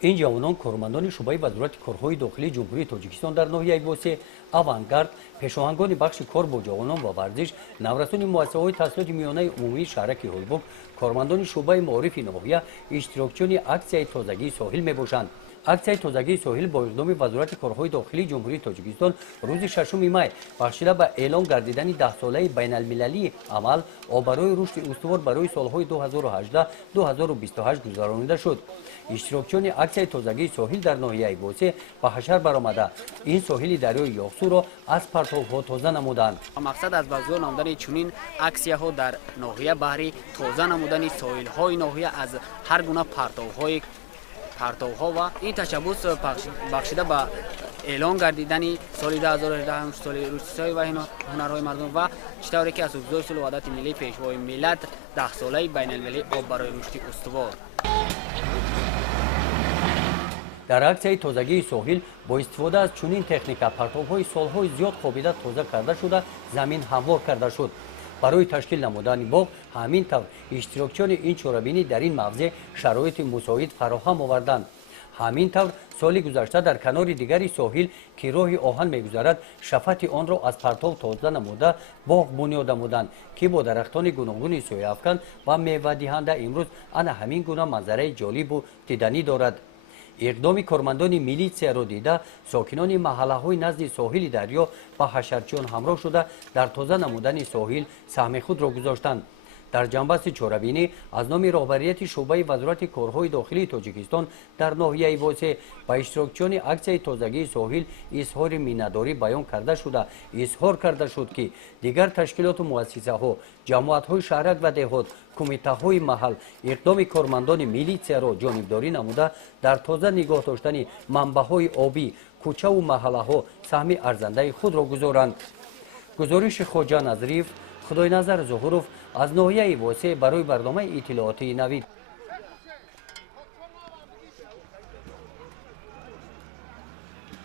این جوانان کارمندان شعبه وزارت کارهای داخلی جمهوری تاجیکستان در ناحیه واسه آوانگارد پشاهنگان بخش کار با جوانان و ورزش نورسان مؤسسه‌های تحصیلات میانه عمومی شهرک هولبوک کارمندان شعبه معارف ناحیه اشتراکچی اکسیای تازگی ساحل میباشند. اکسیای تازگی ساحل با اقدام وزارت کارهای داخلی جمهوری تاجیکستان روز 6 می بخشیده به اعلان گردیدن 10 ساله بین المللی عمل برای رشد استوار برای سالهای 2018 2028 گذرانیده شد. اشتراکچیان اکسیای تازگی ساحل در ناحیه واسه به حشر برآمده این ساحل دریای یاقسو را از پرتوها تازه نمودند. مقصد از بازگو نمودن چنین اکسیاها در ناحیه بحری تازه نمودن ساحل های ناحیه از هر گونه پرتوها و این تشبث بخشیده به اعلان گردیدن سال 2018 سال روسیای و هنرهای مردم و چطوری که از افزایش سال وحدت ملی پیشوای ملت 10 ساله بین المللی آب برای رشد استوار. در اکسیای تازگی ساحل با استفاده از چنین تکنیک پرتوهای سالهای زیاد خوابیده تازه کرده شده زمین هموار کرده شد. برای تشکیل نمودن باغ همین طور اشتراکچیان این چوربینی در این موضع شرایط مساعد فراهم آوردند. همین طور سال گذشته در کنار دیگری ساحل که راه آهن میگذرد شفت آن را از پرتو تازه نموده باغ بنیاده بودند که با درختان گوناگون سایه افکن و میوه دهنده امروز آن همین گونه منظره جالب و دیدنی دارد. اقدام کارمندان میلیسیا را دیده ساکنان محله های نزد ساحل دریا با حشرچیان همراه شده در تازه نمودن ساحل سهم خود را گذاشتند. در جنبش چوربینی از نام رهبریت شعبه وزارت کارهای داخلی تاجیکستان در ناحیه واسه با اشتراکچیان اکسیای تازگی ساحل اظهار مینه‌داری بیان کرده شده اظهار کرده شد که دیگر تشکیلات و مؤسسه ها جماعت های شهرک و دهات کمیته های محل اقدام کارمندان میلیسیا را جانبداری نموده در تازه نگاه داشتن منبع های آبی کوچه و محله ها سهم ارزنده خود را گذارند. گزارش خواجه نظریف خدای نظر ظهورов از ناحیه واسه برای برنامه اطلاعاتی نوید.